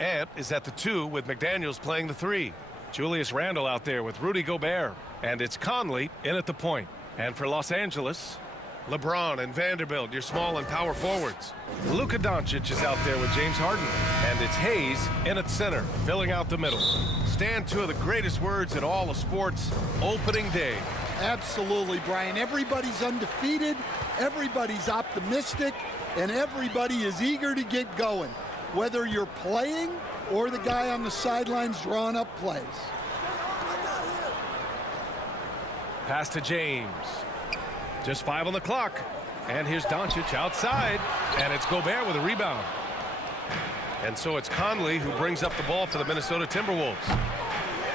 Ant is at the 2 with McDaniels playing the 3. Julius Randle out there with Rudy Gobert. And it's Conley in at the point. And for Los Angeles, LeBron and Vanderbilt, your small and power forwards. Luka Doncic is out there with James Harden. And it's Hayes in at center, filling out the middle. Stand two of the greatest words in all of sports, opening day. Absolutely, Brian. Everybody's undefeated, everybody's optimistic, and everybody is eager to get going, whether you're playing or the guy on the sidelines drawing up plays. Pass to James. Just 5 on the clock. And here's Doncic outside. And it's Gobert with a rebound. And so it's Conley who brings up the ball for the Minnesota Timberwolves.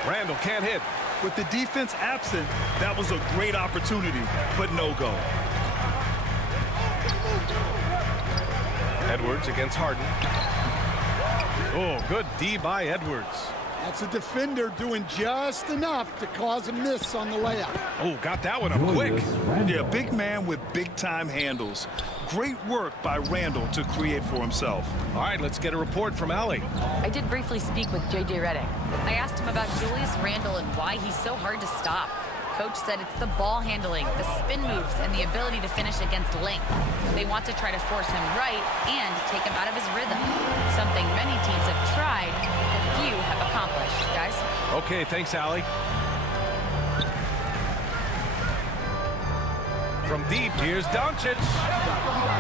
Randle can't hit. With the defense absent, that was a great opportunity, but no go. Edwards against Harden. Oh, good D by Edwards. That's a defender doing just enough to cause a miss on the layup. Oh, got that one up quick. Yeah, big man with big-time handles. Great work by Randle to create for himself. All right, let's get a report from Allie. I did briefly speak with J.J. Redick. I asked him about Julius Randle and why he's so hard to stop. Coach said it's the ball handling, the spin moves, and the ability to finish against length. They want to try to force him right and take him out of his rhythm. Something many teams have tried, but few have accomplished. Guys? Okay, thanks, Allie. From deep, here's Doncic.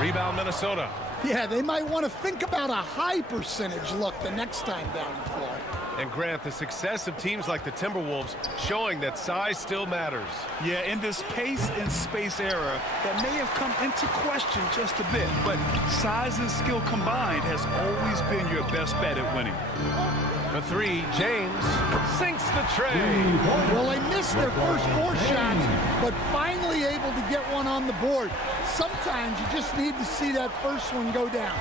Rebound, Minnesota. Yeah, they might want to think about a high percentage look the next time down the floor. And Grant, the success of teams like the Timberwolves showing that size still matters. Yeah, in this pace and space era, that may have come into question just a bit, but size and skill combined has always been your best bet at winning. For 3, James sinks the tray. Well, they missed their first 4 shots, but finally able to get one on the board. Sometimes you just need to see that first one go down.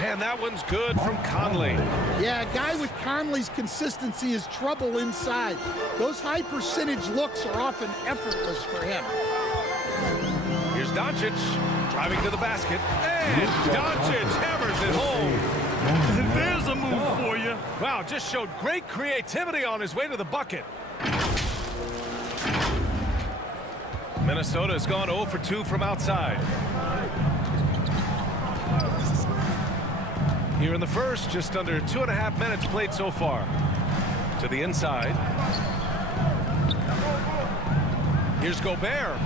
And that one's good from Conley. Yeah, a guy with Conley's consistency is trouble inside. Those high percentage looks are often effortless for him. Here's Doncic driving to the basket. And Doncic hammers it home. There's a move for you. Wow, just showed great creativity on his way to the bucket. Minnesota has gone 0 for 2 from outside. Here in the first, just under 2.5 minutes played so far. To the inside. Here's Gobert.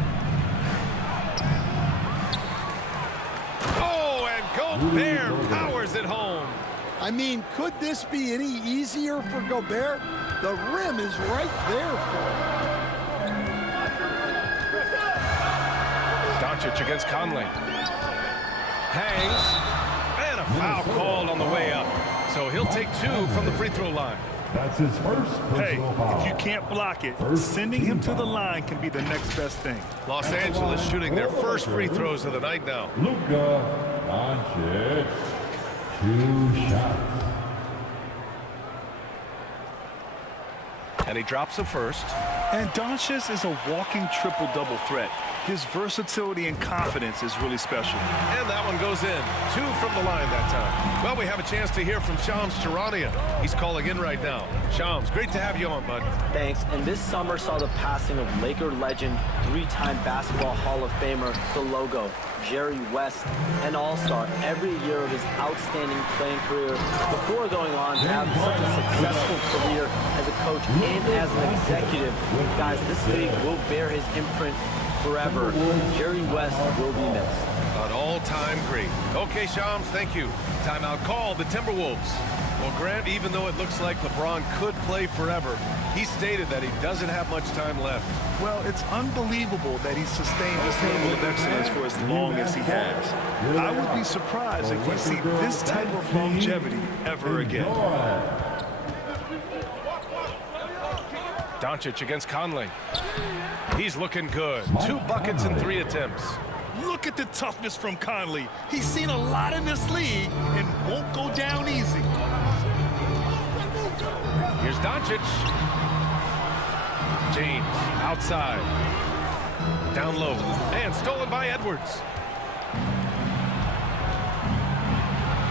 Oh, and Gobert powers it home. I mean, could this be any easier for Gobert? The rim is right there for him. Doncic against Conley. Hangs. And a foul called on the way up. So he'll take 2 from the free throw line. That's his first personal foul. If you can't block it, sending him to the line can be the next best thing. Los Angeles shooting their first free throws of the night now. Luka Doncic, 2 shots. And he drops the first. And Doncic is a walking triple-double threat. His versatility and confidence is really special. And that one goes in. 2 from the line that time. Well, we have a chance to hear from Shams Charania. He's calling in right now. Shams, great to have you on, bud. Thanks. And this summer saw the passing of Laker legend, 3-time Basketball Hall of Famer, the logo, Jerry West, an all-star every year of his outstanding playing career before going on to have such a successful career as a coach and as an executive. Guys, this league will bear his imprint forever. Jerry West will be missed. An all-time great. Okay, Shams, thank you. Timeout called, the Timberwolves. Well, Grant, even though it looks like LeBron could play forever, he stated that he doesn't have much time left. Well, it's unbelievable that he's sustained this level of excellence for as long as he has. I would be surprised if we see this type of longevity ever again. Doncic against Conley. He's looking good. 2 buckets in 3 attempts. Look at the toughness from Conley. He's seen a lot in this league and won't go down easy. Here's Doncic. James outside. Down low. And stolen by Edwards.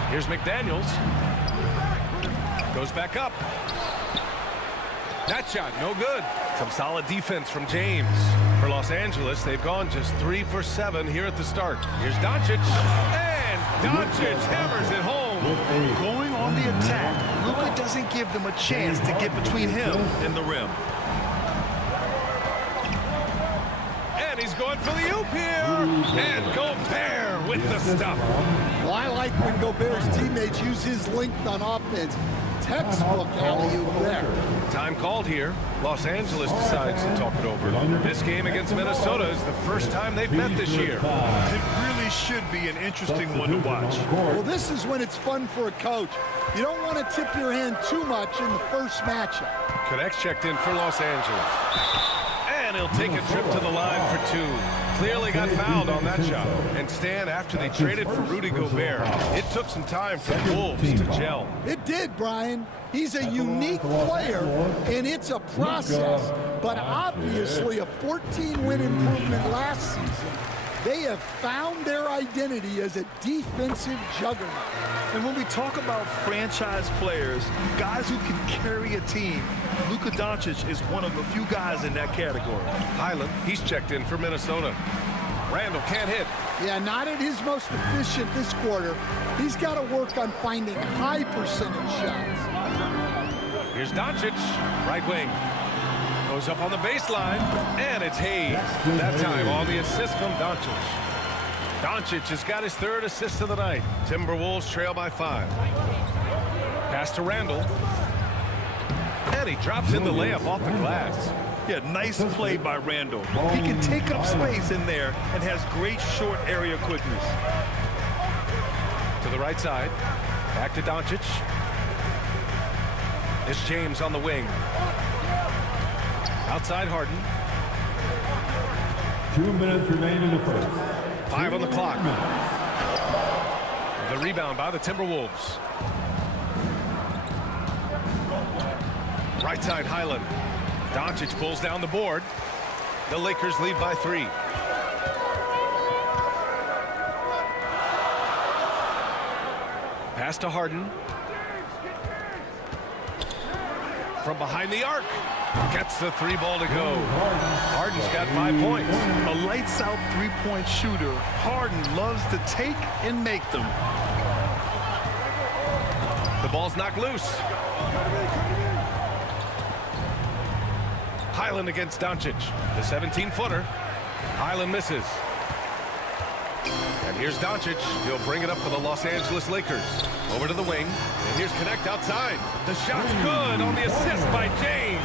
Here's McDaniels. Goes back up. That shot, no good. Some solid defense from James. For Los Angeles, they've gone just 3 for 7 here at the start. Here's Doncic. And Doncic hammers it home. Going on the attack, Luka doesn't give them a chance to get between him and the rim. And he's going for the oop here. And Gobert with the stuff. Well, I like when Gobert's teammates use his length on offense. Textbook alley-oop there. Time called here. Los Angeles decides to talk it over. This game against Minnesota is the first time they've met this year. It really should be an interesting one to watch. Well, this is when it's fun for a coach. You don't want to tip your hand too much in the first matchup. Connects checked in for Los Angeles. And he'll take a trip to the line for 2. Clearly got fouled on that shot. And Stan, after they traded for Rudy Gobert, it took some time for the Wolves to gel. It did, Brian. He's a unique player, and it's a process. But obviously a 14-win improvement last season. They have found their identity as a defensive juggernaut. And when we talk about franchise players, guys who can carry a team, Luka Doncic is one of the few guys in that category. Highland, he's checked in for Minnesota. Randall can't hit. Yeah, not at his most efficient this quarter. He's got to work on finding high percentage shots. Here's Doncic, right wing. Goes up on the baseline, and it's Hayes. That time on the assist from Doncic. Doncic has got his 3rd assist of the night. Timberwolves trail by 5. Pass to Randall. And he drops in the layup off the glass. Yeah, nice play by Randall. He can take up space in there and has great short area quickness. To the right side. Back to Doncic. It's James on the wing. Outside Harden. 2 minutes remaining in the first. 5 on the clock. The rebound by the Timberwolves. Right side Highland. Doncic pulls down the board. The Lakers lead by 3. Pass to Harden. From behind the arc. Gets the 3 ball to go. Harden's got 5 points. A lights-out three-point shooter. Harden loves to take and make them. The ball's knocked loose. Highland against Doncic. The 17-footer. Highland misses. And here's Doncic. He'll bring it up for the Los Angeles Lakers. Over to the wing. And here's Connect outside. The shot's good on the assist by James.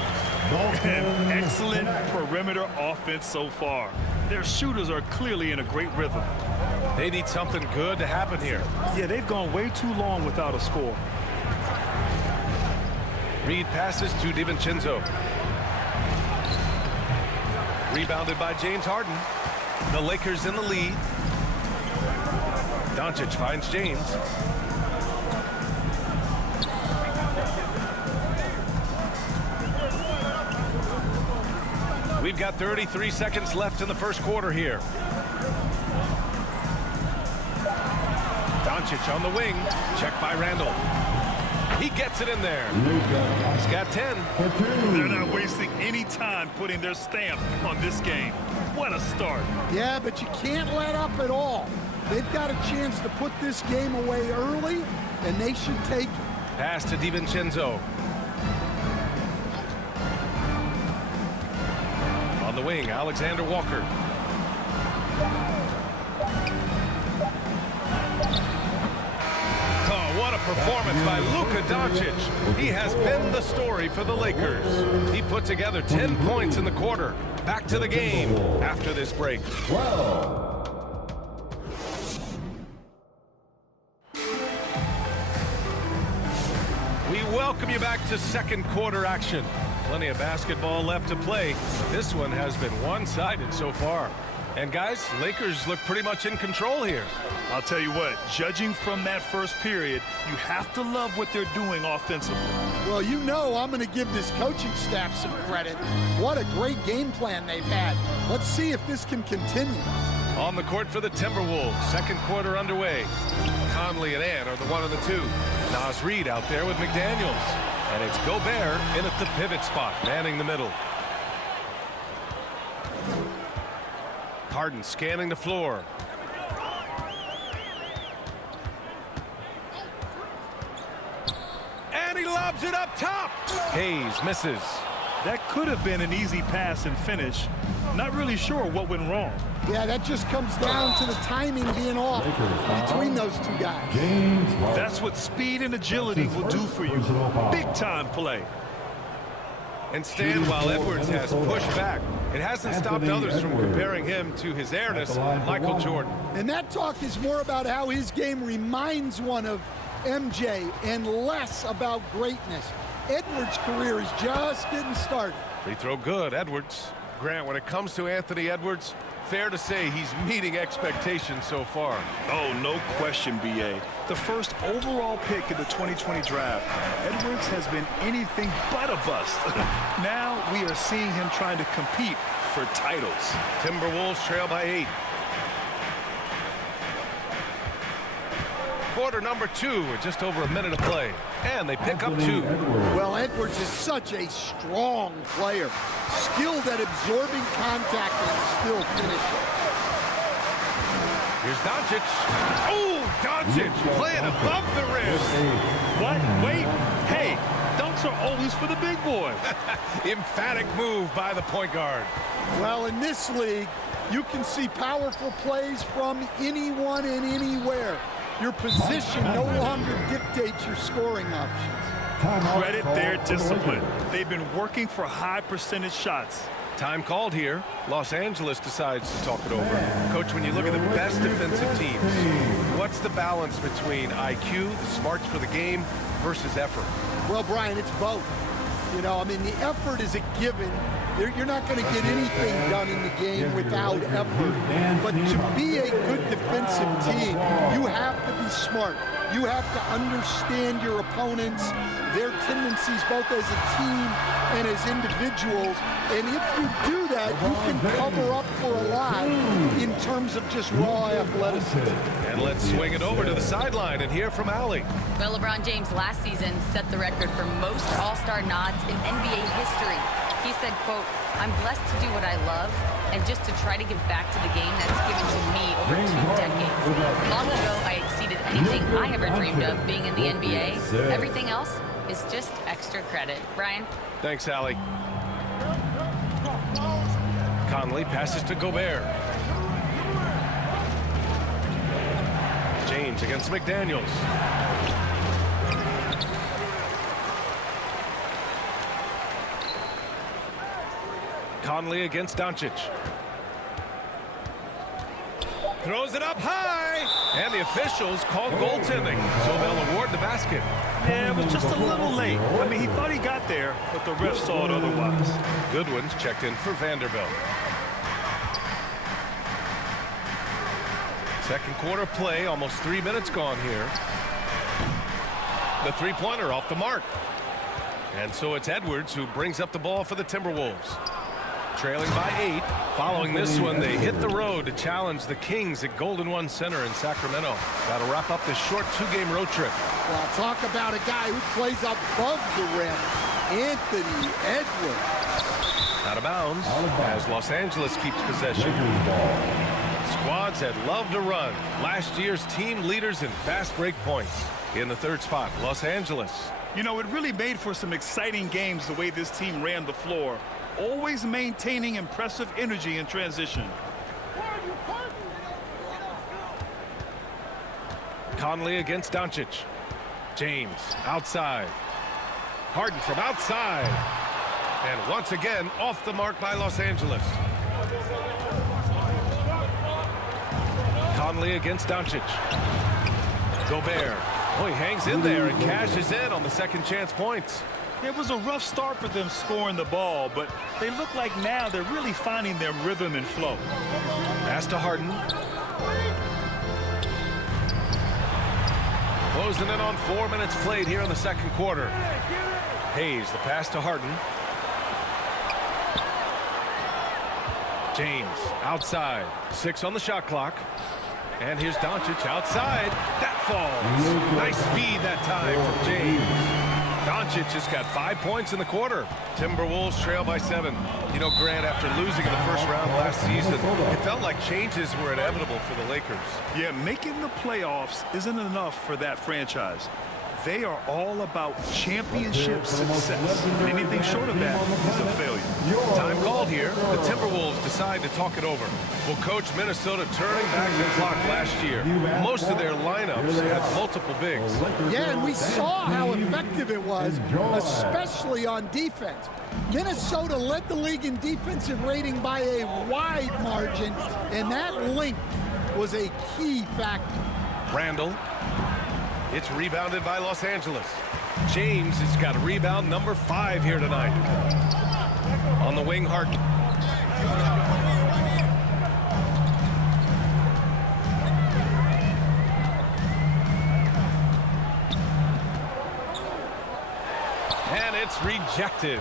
And excellent perimeter offense so far. Their shooters are clearly in a great rhythm. They need something good to happen here. Yeah, they've gone way too long without a score. Reed passes to DiVincenzo. Rebounded by James Harden. The Lakers in the lead. Doncic finds James. We've got 33 seconds left in the first quarter here. Doncic on the wing. Checked by Randall. He gets it in there. He's got 10. They're not wasting any time putting their stamp on this game. What a start. Yeah, but you can't let up at all. They've got a chance to put this game away early, and they should take it. Pass to DiVincenzo. On the wing, Alexander Walker. Oh, what a performance by Luka Doncic. He has been the story for the Lakers. He put together 10 points in the quarter. Back to the game after this break. We welcome you back to second quarter action. Plenty of basketball left to play. This one has been one-sided so far. And guys, Lakers look pretty much in control here. I'll tell you what, judging from that first period, you have to love what they're doing offensively. Well, you know I'm going to give this coaching staff some credit. What a great game plan they've had. Let's see if this can continue. On the court for the Timberwolves. Second quarter underway. Conley and Ant are the 1 and the 2. Naz Reid out there with McDaniels. And it's Gobert in at the pivot spot, manning the middle. Harden scanning the floor. And he lobs it up top. Hayes misses. That could have been an easy pass and finish. Not really sure what went wrong. Yeah, that just comes down to the timing being off between those two guys. That's what speed and agility will do for you. Big time play. And stand while Edwards has pushed back. It hasn't stopped others from comparing him to his airness, Michael Jordan. And that talk is more about how his game reminds one of MJ and less about greatness. Edwards' career is just getting started. Free throw good, Edwards. Grant, when it comes to Anthony Edwards, fair to say he's meeting expectations so far. Oh, no question, B.A. The first overall pick in the 2020 draft, Edwards has been anything but a bust. Now we are seeing him trying to compete for titles. Timberwolves trail by 8. Quarter number 2 with just over a minute of play. And they pick up 2. Well, Edwards is such a strong player. Skilled at absorbing contact and still finishing. Here's Doncic. Oh, Doncic playing above the rim. What? Wait. Hey, dunks are always for the big boys. Emphatic move by the point guard. Well, in this league, you can see powerful plays from anyone and anywhere. Your position no longer dictates your scoring options. Credit their discipline. They've been working for high percentage shots. Time called here. Los Angeles decides to talk it over. Coach, when you look at the best defensive teams, what's the balance between IQ, the smarts for the game, versus effort? Well, Brian, it's both. You know, I mean, the effort is a given. You're not going to get anything done in the game without effort. But to be a good defensive team, you have to be smart. You have to understand your opponents, their tendencies both as a team and as individuals. And if you do that, you can cover up for a lot in terms of just raw athleticism. And let's swing it over to the sideline and hear from Allie. Well, LeBron James last season set the record for most All-Star nods in NBA history. He said, quote, "I'm blessed to do what I love and just to try to give back to the game that's given to me over 2 decades. Long ago, I exceeded anything I ever dreamed of being in the NBA. Everything else is just extra credit." Brian? Thanks, Allie. Conley passes to Gobert. James against McDaniels. Conley against Doncic. Throws it up high. And the officials called goaltending, so they'll award the basket. Yeah, it was just a little late. I mean, he thought he got there, but the ref saw it otherwise. Goodwin's checked in for Vanderbilt. Second quarter play, almost 3 minutes gone here. The three-pointer off the mark. And so it's Edwards who brings up the ball for the Timberwolves. Trailing by 8. Following this one, they hit the road to challenge the Kings at Golden One Center in Sacramento. That'll wrap up this short 2-game road trip. Well, talk about a guy who plays above the rim. Anthony Edwards. Out of bounds as Los Angeles keeps possession. Squads that love to run. Last year's team leaders in fast break points. In the third spot, Los Angeles. You know, it really made for some exciting games the way this team ran the floor. Always maintaining impressive energy in transition. Conley against Doncic. James outside. Harden from outside. And once again, off the mark by Los Angeles. Conley against Doncic. Gobert. Oh, he hangs in there and cashes in on the second chance points. It was a rough start for them scoring the ball, but they look like now they're really finding their rhythm and flow. Pass to Harden. Closing in on 4 minutes played here in the second quarter. Hayes, the pass to Harden. James outside. 6 on the shot clock. And here's Doncic outside. That falls. Nice feed that time from James. Doncic has got 5 points in the quarter. Timberwolves trail by 7. You know, Grant, after losing in the first round last season, it felt like changes were inevitable for the Lakers. Yeah, making the playoffs isn't enough for that franchise. They are all about championship success. Anything short of that is a failure. Time called here. The Timberwolves decide to talk it over. Well, Coach, Minnesota turning back the clock last year. Most of their lineups had multiple bigs. Yeah, and we saw how effective it was, especially on defense. Minnesota led the league in defensive rating by a wide margin, and that length was a key factor. Randall. It's rebounded by Los Angeles. James has got rebound number 5 here tonight. On the wing, Harden. And it's rejected.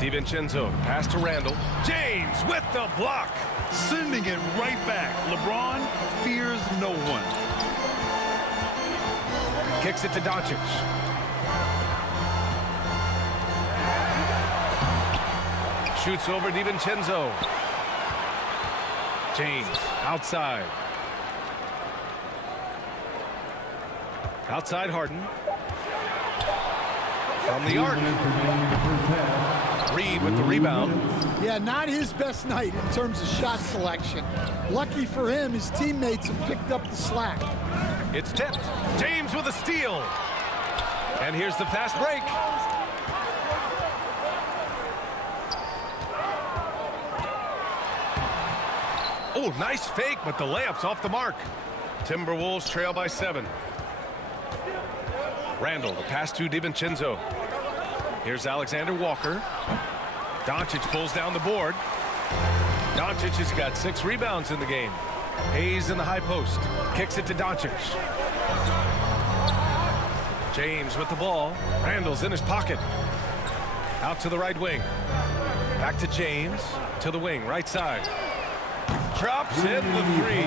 DiVincenzo, pass to Randall. James with the block. Sending it right back. LeBron fears no one. Kicks it to Doncic. Shoots over DiVincenzo. James outside. Outside Harden. From the arc. Reed with the rebound. Yeah, not his best night in terms of shot selection. Lucky for him, his teammates have picked up the slack. It's tipped. James with a steal. And here's the fast break. Oh, nice fake, but the layup's off the mark. Timberwolves trail by 7. Randall, the pass to DiVincenzo. Here's Alexander Walker. Doncic pulls down the board. Doncic has got 6 rebounds in the game. Hayes in the high post. Kicks it to Doncic. James with the ball. Randall's in his pocket. Out to the right wing. Back to James. To the wing, right side. Drops in with 3.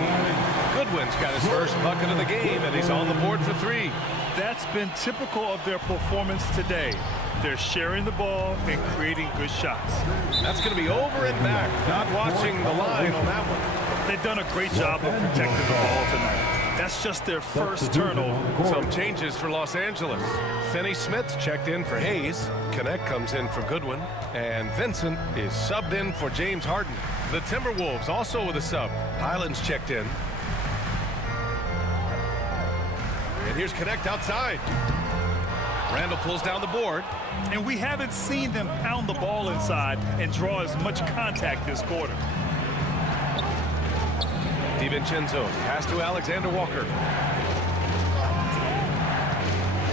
Goodwin's got his first bucket of the game, and he's on the board for 3. That's been typical of their performance today. They're sharing the ball and creating good shots. That's going to be over and back. Not watching the line on that one. They've done a great job of protecting the ball tonight. That's just their first turnover. Some changes for Los Angeles. Finney Smith checked in for Hayes. Connect comes in for Goodwin. And Vincent is subbed in for James Harden. The Timberwolves also with a sub. Highlands checked in. And here's Connect outside. Randall pulls down the board. And we haven't seen them pound the ball inside and draw as much contact this quarter. DiVincenzo, pass to Alexander Walker.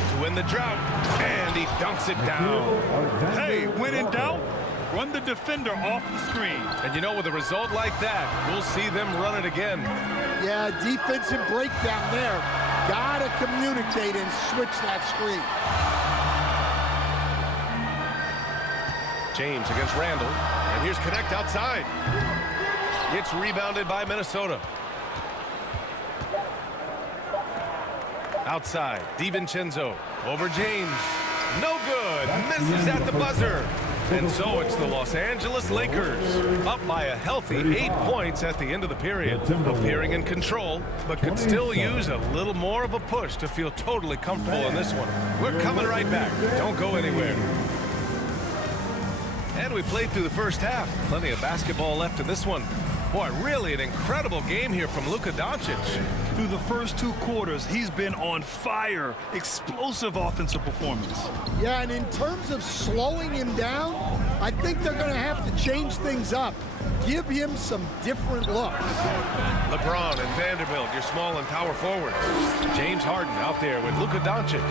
To win the drought, and he dunks it down. Hey, when in doubt, run the defender off the screen. And you know, with a result like that, we'll see them run it again. Yeah, defensive breakdown there. Gotta communicate and switch that screen. James against Randall, and here's Connect outside. It's rebounded by Minnesota. Outside, DiVincenzo over James. No good. Misses at the buzzer. And so it's the Los Angeles Lakers up by a healthy 8 points at the end of the period. Appearing in control, but could still use a little more of a push to feel totally comfortable in this one. We're coming right back. Don't go anywhere. And we played through the first half. Plenty of basketball left in this one. Boy, really an incredible game here from Luka Doncic. Through the first 2 quarters, he's been on fire. Explosive offensive performance. Yeah, and in terms of slowing him down, I think they're going to have to change things up. Give him some different looks. LeBron and Vanderbilt, your small and power forwards. James Harden out there with Luka Doncic.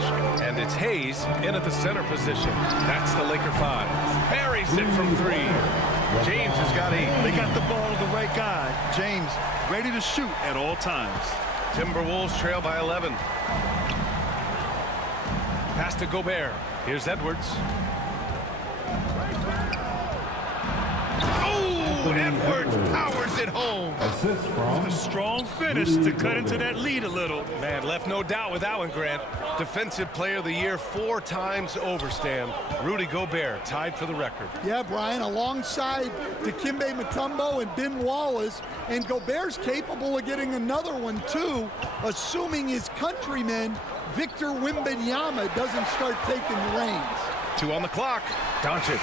And it's Hayes in at the center position. That's the Laker 5. Buries it from 3. James has got 8. They got the ball to the right guy. James ready to shoot at all times. Timberwolves trail by 11. Pass to Gobert. Here's Edwards. Edwards powers it home. Assist from A strong finish to cut into that lead a little. Man, left no doubt with that one, Grant. Defensive Player of the Year 4 times over, Stan. Rudy Gobert tied for the record. Yeah, Brian, alongside Dikembe Mutombo and Ben Wallace, and Gobert's capable of getting another one too, assuming his countryman Victor Wembanyama doesn't start taking the reins. 2 on the clock. Doncic.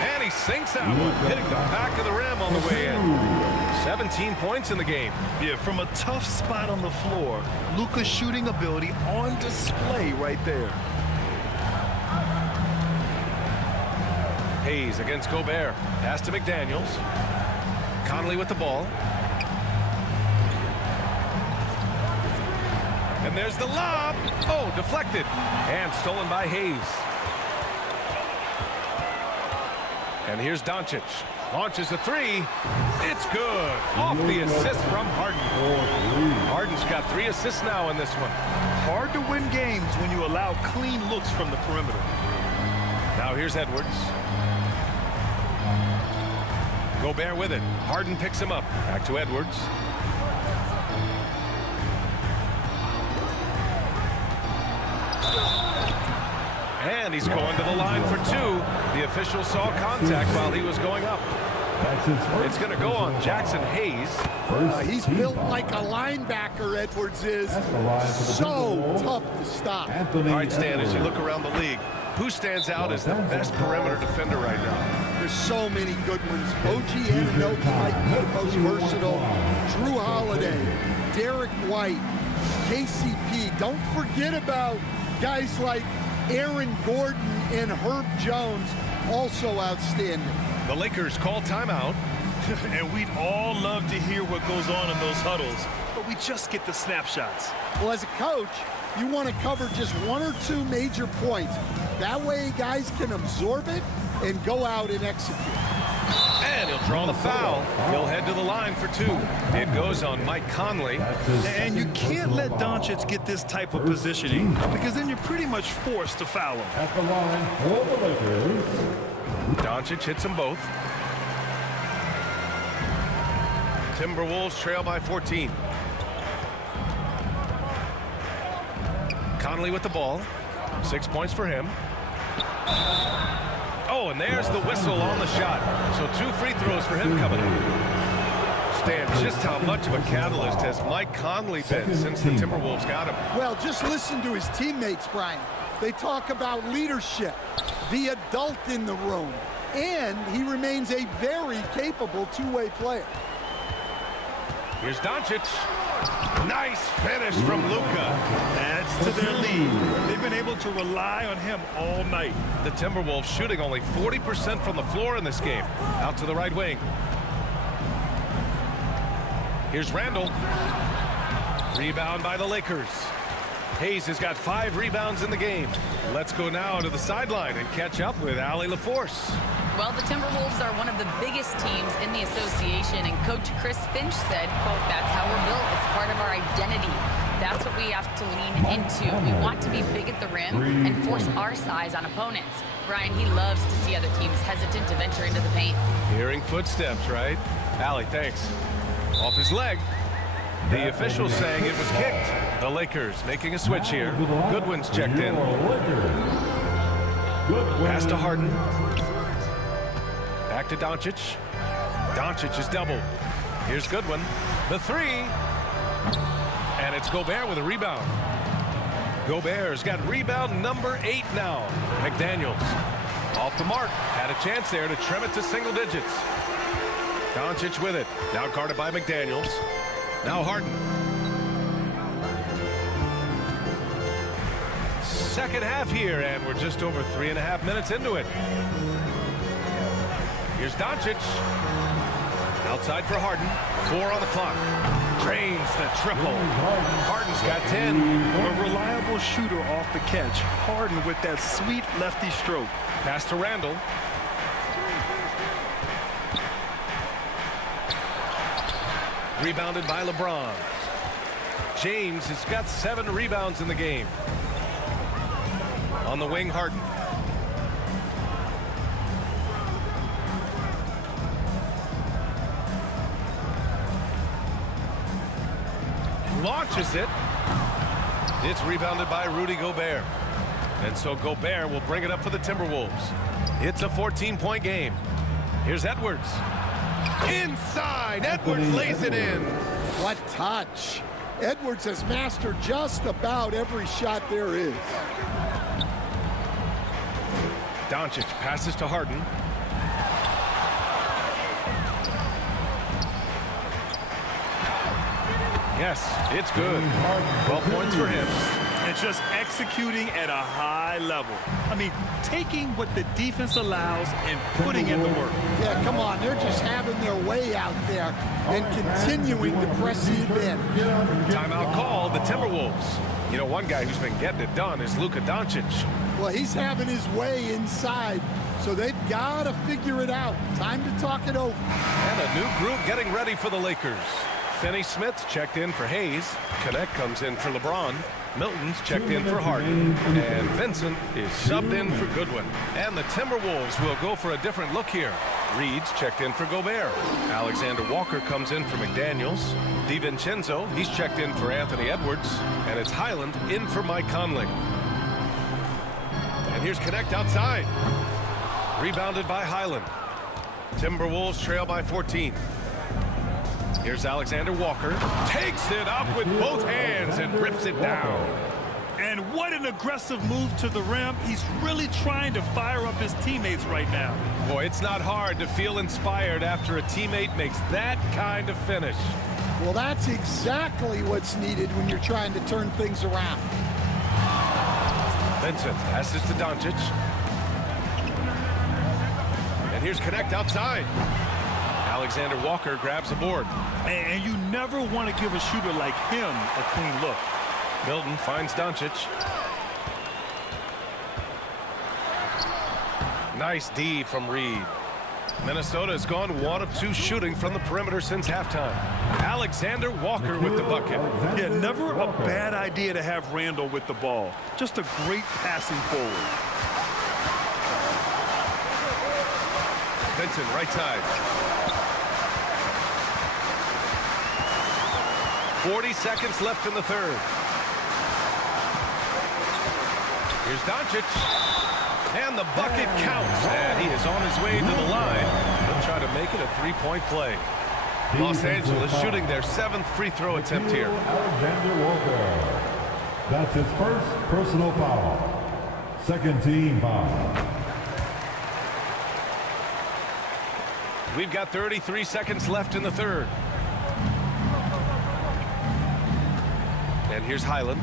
And he sinks that one, hitting the back of the rim on the way in. 17 points in the game. Yeah, from a tough spot on the floor, Luka's shooting ability on display right there. Hayes against Gobert. Pass to McDaniels. Conley with the ball. And there's the lob. Oh, deflected. And stolen by Hayes. And here's Doncic. Launches a 3. It's good. Off the assist from Harden. Harden's got 3 assists now in this one. Hard to win games when you allow clean looks from the perimeter. Now here's Edwards. Gobert with it. Harden picks him up. Back to Edwards. And he's going to the line for 2. The official saw contact while he was going up. That's his first. It's going to go on Jackson Hayes. He's built like a linebacker, Edwards is. That's the line for the So Timberwolves. tough to stop. Anthony All right, Stan, as you Edwards. look around the league, who stands out as the best perimeter defender right now? There's so many good ones. OG Anunoby might be the most versatile. Drew Holiday, Derek White, KCP. Don't forget about guys like Aaron Gordon and Herb Jones, also outstanding. The Lakers call timeout. And we'd all love to hear what goes on in those huddles, but we just get the snapshots. Well, as a coach, you want to cover just 1 or 2 major points. That way guys can absorb it and go out and execute. And he'll draw the foul. He'll head to the line for 2. It goes on Mike Conley. That's his And you second can't let personal foul. Doncic get this type of positioning because then you're pretty much forced to foul him. At the line for the Lakers. Doncic hits them both. Timberwolves trail by 14. Conley with the ball. 6 points for him. Oh, and there's the whistle on the shot. So 2 free throws for him coming up. Stan, just how much of a catalyst has Mike Conley been since the Timberwolves got him? Well, just listen to his teammates, Brian. They talk about leadership, the adult in the room, and he remains a very capable two-way player. Here's Doncic. Nice finish from Luka. Adds to their lead. They've been able to rely on him all night. The Timberwolves shooting only 40% from the floor in this game. Out to the right wing. Here's Randall. Rebound by the Lakers. Hayes has got 5 rebounds in the game. Let's go now to the sideline and catch up with Allie LaForce. Well, the Timberwolves are one of the biggest teams in the association, and Coach Chris Finch said, quote, "That's how we're built. It's part of our identity. That's what we have to lean into. We want to be big at the rim and force our size on opponents." Brian, he loves to see other teams hesitant to venture into the paint. Hearing footsteps, right? Allie, thanks. Off his leg. The official saying it was kicked. The Lakers making a switch here. Goodwin's checked in. Pass to Harden. Back to Doncic. Doncic is doubled. Here's Goodwin. The 3. And it's Gobert with a rebound. Gobert's got rebound number 8 now. McDaniels off the mark. Had a chance there to trim it to single digits. Doncic with it. Now guarded by McDaniels. Now Harden. Second half here, and we're just over 3.5 minutes into it. Here's Doncic. Outside for Harden. 4 on the clock. Drains the triple. Harden's got 10. A reliable shooter off the catch. Harden with that sweet lefty stroke. Pass to Randall. Rebounded by LeBron. James has got 7 rebounds in the game. On the wing, Harden. launches it. It's rebounded by Rudy Gobert. And so Gobert will bring it up for the Timberwolves. It's a 14-point game. Here's Edwards. Inside, Edwards lays it in. What touch. Edwards has mastered just about every shot there is. Doncic passes to Harden. Yes, it's good. 12 points for him. And just executing at a high level. I mean, taking what the defense allows and putting in the work. Yeah, come on. They're just having their way out there and continuing to press the advantage. Timeout call, the Timberwolves. You know, one guy who's been getting it done is Luka Doncic. Well, he's having his way inside, so they've got to figure it out. Time to talk it over. And a new group getting ready for the Lakers. Finney Smith's checked in for Hayes. Connect comes in for LeBron. Milton's checked in for Harden. And Vincent is subbed in for Goodwin. And the Timberwolves will go for a different look here. Reed's checked in for Gobert. Alexander Walker comes in for McDaniels. DiVincenzo, he's checked in for Anthony Edwards. And it's Highland in for Mike Conley. And here's Connect outside. Rebounded by Highland. Timberwolves trail by 14. Here's Alexander Walker. Takes it up with both hands and rips it down. And what an aggressive move to the rim. He's really trying to fire up his teammates right now. Boy, it's not hard to feel inspired after a teammate makes that kind of finish. Well, that's exactly what's needed when you're trying to turn things around. Vincent passes to Doncic. And here's Connect outside. Alexander Walker grabs the board. And you never want to give a shooter like him a clean look. Milton finds Doncic. Nice D from Reed. Minnesota has gone 1 of 2 shooting from the perimeter since halftime. Alexander Walker with the bucket. Yeah, never a bad idea to have Randall with the ball. Just a great passing forward. Vincent, right side. 40 seconds left in the third. Here's Doncic. And the bucket counts. And he is on his way to the line. He'll try to make it a 3-point play. Los Angeles shooting their 7th free throw attempt here. Alexander Walker. That's his first personal foul. Second team foul. We've got 33 seconds left in the third. And here's Highland.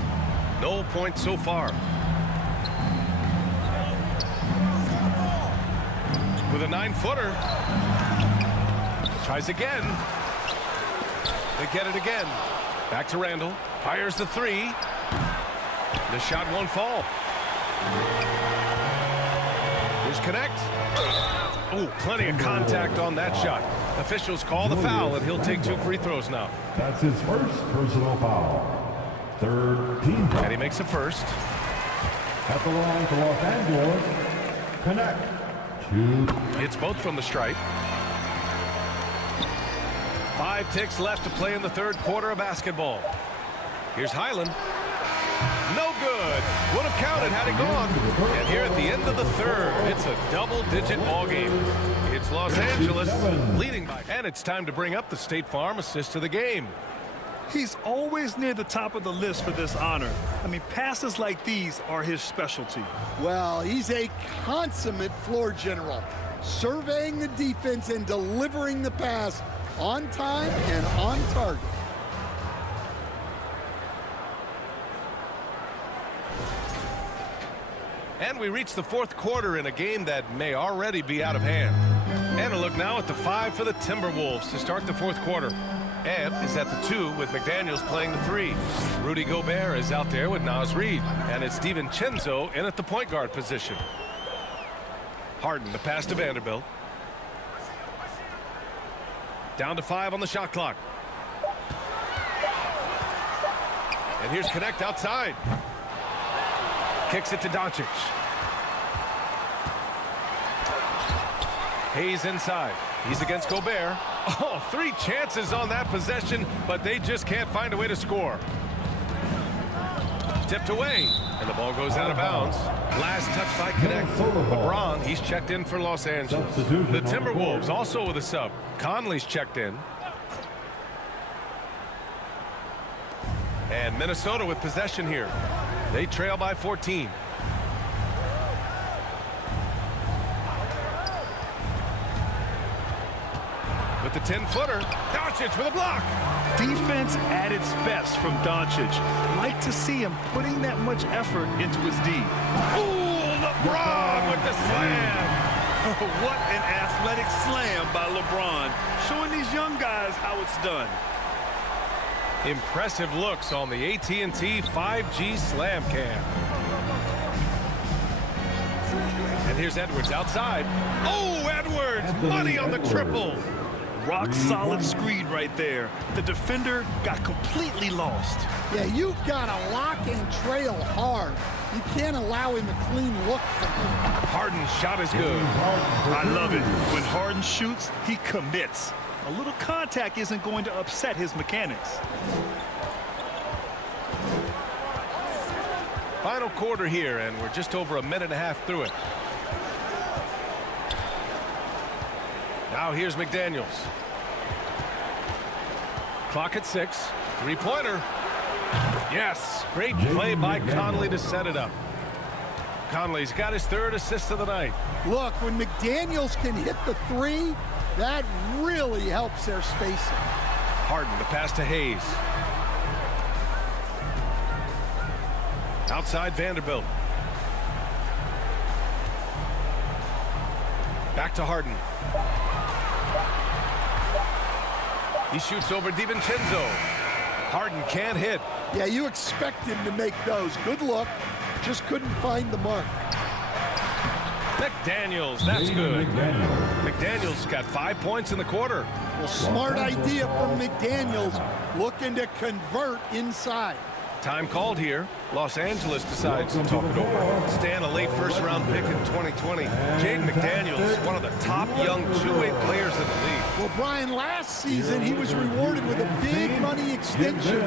No points so far. With a 9-footer. Tries again. They get it again. Back to Randall. Fires the 3. The shot won't fall. Here's Connect. Oh, plenty of contact on that shot. Officials call the foul, and he'll take 2 free throws now. That's his first personal foul. Third team foul. And he makes the first. At the line for Los Angeles, Connect. 2. It's both from the stripe. 5 ticks left to play in the third quarter of basketball. Here's Highland. No good. Would have counted had it gone. And here at the end of the third, it's a double-digit ball game. It's Los Angeles leading by. And it's time to bring up the State Farm assist of the game. He's always near the top of the list for this honor. I mean, passes like these are his specialty. Well, he's a consummate floor general, surveying the defense and delivering the pass on time and on target. And we reach the fourth quarter in a game that may already be out of hand. And a look now at the 5 for the Timberwolves to start the fourth quarter. Ed is at the 2 with McDaniels playing the 3. Rudy Gobert is out there with Naz Reid. And it's DiVincenzo in at the point guard position. Harden, the pass to Vanderbilt. Down to 5 on the shot clock. And here's Connect outside. Kicks it to Doncic. Hayes inside. He's against Gobert. Oh, 3 chances on that possession, but they just can't find a way to score. Tipped away, and the ball goes out of bounds. Last touch by Connect. LeBron, he's checked in for Los Angeles. The Timberwolves also with a sub. Conley's checked in. And Minnesota with possession here. They trail by 14. With the 10-footer, Doncic with a block. Defense at its best from Doncic. Like to see him putting that much effort into his D. Ooh, LeBron with the slam. What an athletic slam by LeBron, showing these young guys how it's done. Impressive looks on the AT&T 5G Slam Cam. And here's Edwards outside. Oh, Edwards, money on the triple. Rock solid screen right there. The defender got completely lost. Yeah, you've got to lock and trail hard. You can't allow him a clean look from him. Harden's shot is good. I love it. When Harden shoots, he commits. A little contact isn't going to upset his mechanics. Final quarter here, and we're just over a minute and a half through it. Now here's McDaniels. Clock at 6. 3-pointer. Yes, great play by Conley to set it up. Conley's got his 3rd assist of the night. Look, when McDaniels can hit the 3, that really helps their spacing. Harden to pass to Hayes. Outside Vanderbilt. Back to Harden. He shoots over DiVincenzo. Harden can't hit. Yeah, you expect him to make those. Good look. Just couldn't find the mark. McDaniels, that's good. McDaniels got 5 points in the quarter. Well, smart idea from McDaniels, looking to convert inside. Time called here. Los Angeles decides to talk it over. Stan, a late first-round pick in 2020. Jaden McDaniels, one of the top young two-way players in the league. Well, Brian, last season he was rewarded with a big money extension.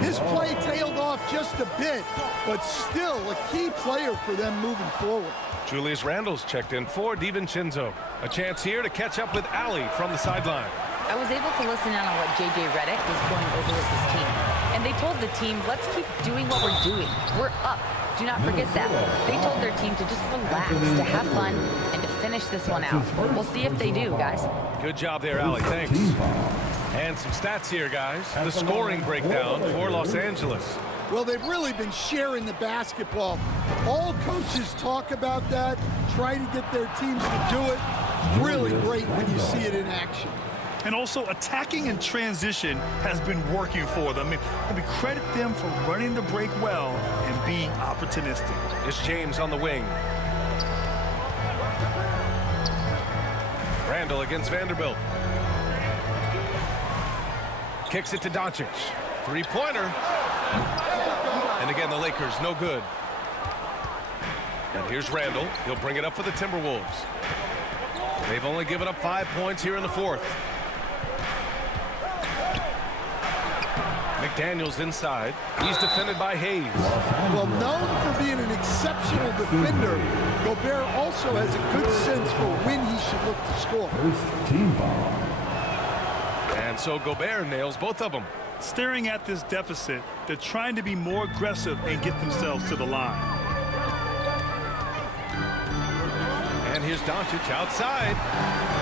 His play tailed off just a bit, but still a key player for them moving forward. Julius Randle's checked in for DiVincenzo. A chance here to catch up with Ali from the sideline. I was able to listen in on what J.J. Redick was going over with his team. And they told the team, let's keep doing what we're doing. We're up. Do not forget that. They told their team to just relax, to have fun, and to finish this one out. We'll see if they do, guys. Good job there, Ali. Thanks. And some stats here, guys. The scoring breakdown for Los Angeles. Well, they've really been sharing the basketball. All coaches talk about that, try to get their teams to do it. Really great when you see it in action. And also, attacking in transition has been working for them. I mean, credit them for running the break well and being opportunistic. It's James on the wing. Randle against Vanderbilt. Kicks it to Doncic. 3-pointer. And again, the Lakers, no good. And here's Randle. He'll bring it up for the Timberwolves. They've only given up 5 points here in the 4th. McDaniels inside. He's defended by Hayes. Well, known for being an exceptional defender, Gobert also has a good sense for when he should look to score. First team foul. And so Gobert nails both of them. Staring at this deficit, they're trying to be more aggressive and get themselves to the line. And here's Doncic outside.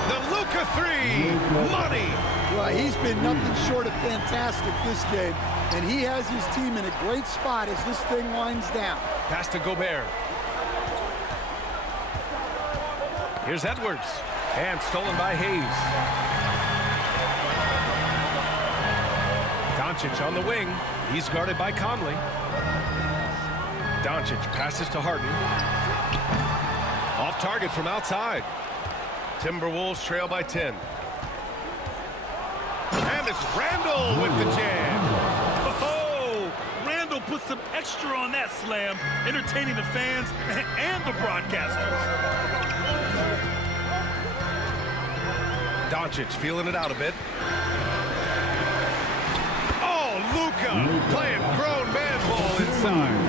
The Luka 3. Money. Well, he's been nothing short of fantastic this game, and he has his team in a great spot as this thing winds down. Pass to Gobert. Here's Edwards. And stolen by Hayes. Doncic on the wing. He's guarded by Conley. Doncic passes to Harden. Off target from outside. Timberwolves trail by 10. And it's Randle with the jam. Oh, Randle put some extra on that slam, entertaining the fans and the broadcasters. Doncic feeling it out a bit. Oh, Luka playing grown man ball inside.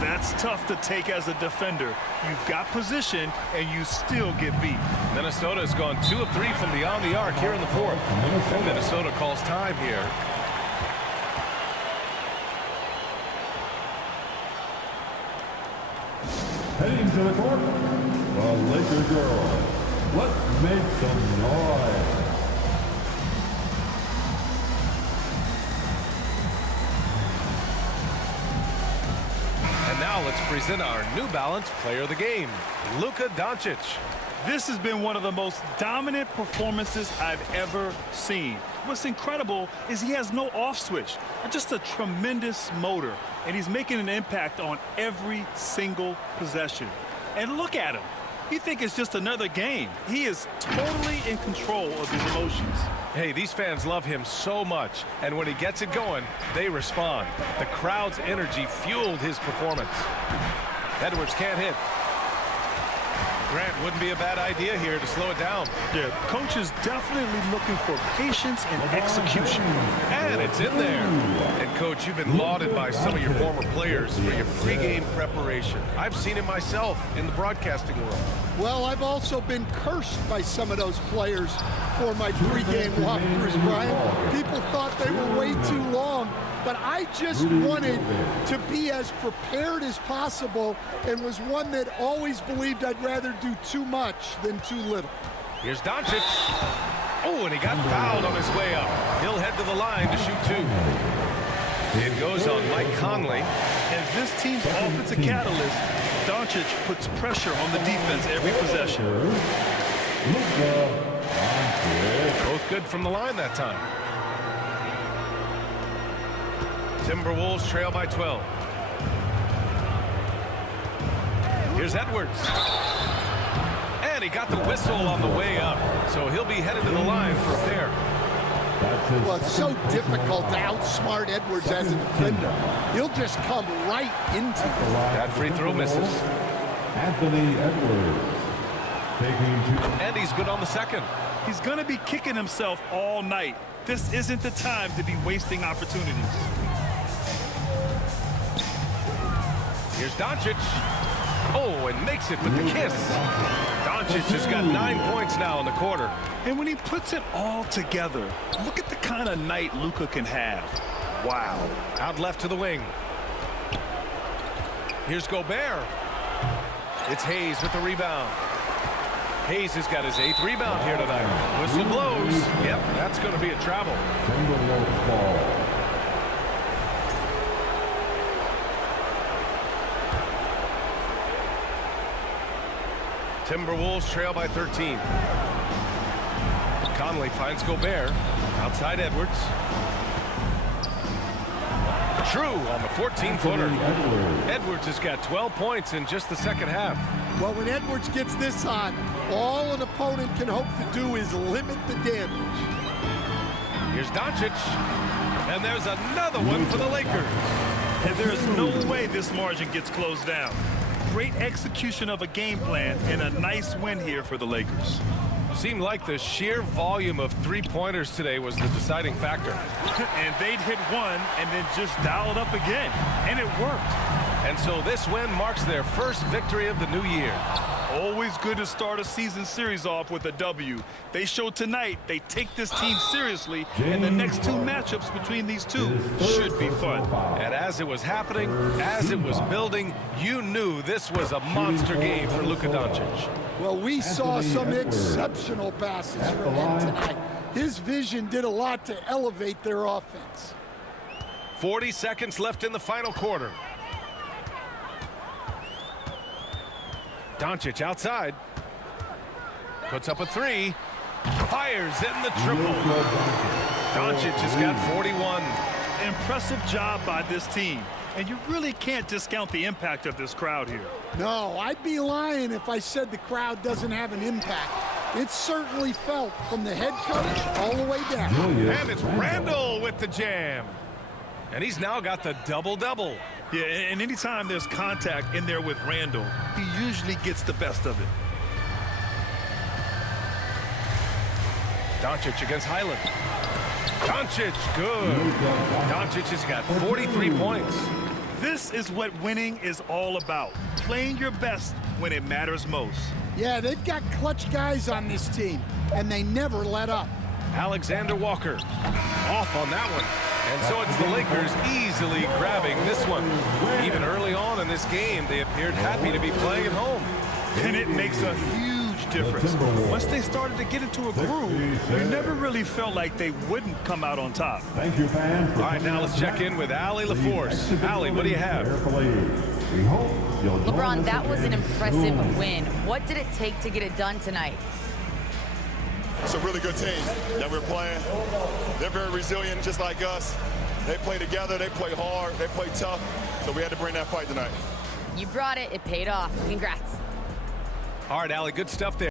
That's tough to take as a defender. You've got position, and you still get beat. Minnesota has gone 2 of 3 from beyond the arc here in the fourth. And Minnesota calls time here. Heading to the court, the Laker girls. Let's make some noise. And now let's present our New Balance Player of the Game, Luka Doncic. This has been one of the most dominant performances I've ever seen. What's incredible is he has no off switch, just a tremendous motor, and he's making an impact on every single possession. And look at him. You think it's just another game. He is totally in control of his emotions. Hey, these fans love him so much, and when he gets it going, they respond. The crowd's energy fueled his performance. Edwards can't hit. Grant wouldn't be a bad idea here to slow it down. Yeah, coach is definitely looking for patience and execution. And it's in there. And Coach, you've been lauded by some of your former players for your pregame preparation. I've seen it myself in the broadcasting world. Well, I've also been cursed by some of those players for my pregame walkthroughs, Brian. People thought they were way too long, but I just wanted to be as prepared as possible and was one that always believed I'd rather do too much than too little. Here's Doncic. Oh, and he got fouled on his way up. He'll head to the line to shoot 2. It goes on Mike Conley. As this team's offensive catalyst, Doncic puts pressure on the defense every possession. Both good from the line that time. Timberwolves trail by 12. Here's Edwards. And he got the whistle on the way up. So he'll be headed to the line for a pair. Well, it's so difficult to outsmart Edwards as a defender. He'll just come right into you. That free throw misses. Anthony Edwards taking 2. And he's good on the second. He's going to be kicking himself all night. This isn't the time to be wasting opportunities. Here's Doncic. Oh, and makes it with the kiss. Doncic has got 9 points now in the quarter. And when he puts it all together, look at the kind of night Luka can have. Wow. Out left to the wing. Here's Gobert. It's Hayes with the rebound. Hayes has got his 8th rebound here tonight. Whistle blows. Yep, that's going to be a travel. Timberwolves ball. Timberwolves trail by 13. Conley finds Gobert. Outside Edwards. True on the 14-footer. Edwards has got 12 points in just the second half. Well, when Edwards gets this hot, all an opponent can hope to do is limit the damage. Here's Doncic. And there's another one for the Lakers. And there's no way this margin gets closed down. Great execution of a game plan and a nice win here for the Lakers. Seemed like the sheer volume of three-pointers today was the deciding factor. And they'd hit one and then just dial it up again. And it worked. And so this win marks their first victory of the new year. Always good to start a season series off with a W. They showed tonight they take this team seriously, and the next 2 matchups between these two should be fun. And as it was happening, as it was building, you knew this was a monster game for Luka Doncic. Well, we saw some exceptional passes from him tonight. His vision did a lot to elevate their offense. 40 seconds left in the final quarter. Doncic outside. Puts up a 3. Fires in the triple. Doncic has got 41. Impressive job by this team. And you really can't discount the impact of this crowd here. No, I'd be lying if I said the crowd doesn't have an impact. It's certainly felt from the head coach all the way down. And it's Randle with the jam. And he's now got the double-double. Yeah, and anytime there's contact in there with Randle, he usually gets the best of it. Doncic against Highland. Doncic, good. Doncic has got 43 points. This is what winning is all about. Playing your best when it matters most. Yeah, they've got clutch guys on this team, and they never let up. Alexander Walker off on that one. And so it's the Lakers easily grabbing this one. Even early on in this game, they appeared happy to be playing at home. And it makes a huge difference. Once they started to get into a groove, you never really felt like they wouldn't come out on top. Thank you, fans. All right, now let's check in with Allie LaForce. Allie, what do you have? We hope you'll join LeBron, us that was an again impressive soon. win. What did it take to get it done tonight? It's a really good team that we're playing. They're very resilient, just like us. They play together, they play hard, they play tough. So we had to bring that fight tonight. You brought it. It paid off. Congrats. All right, Allie, good stuff there.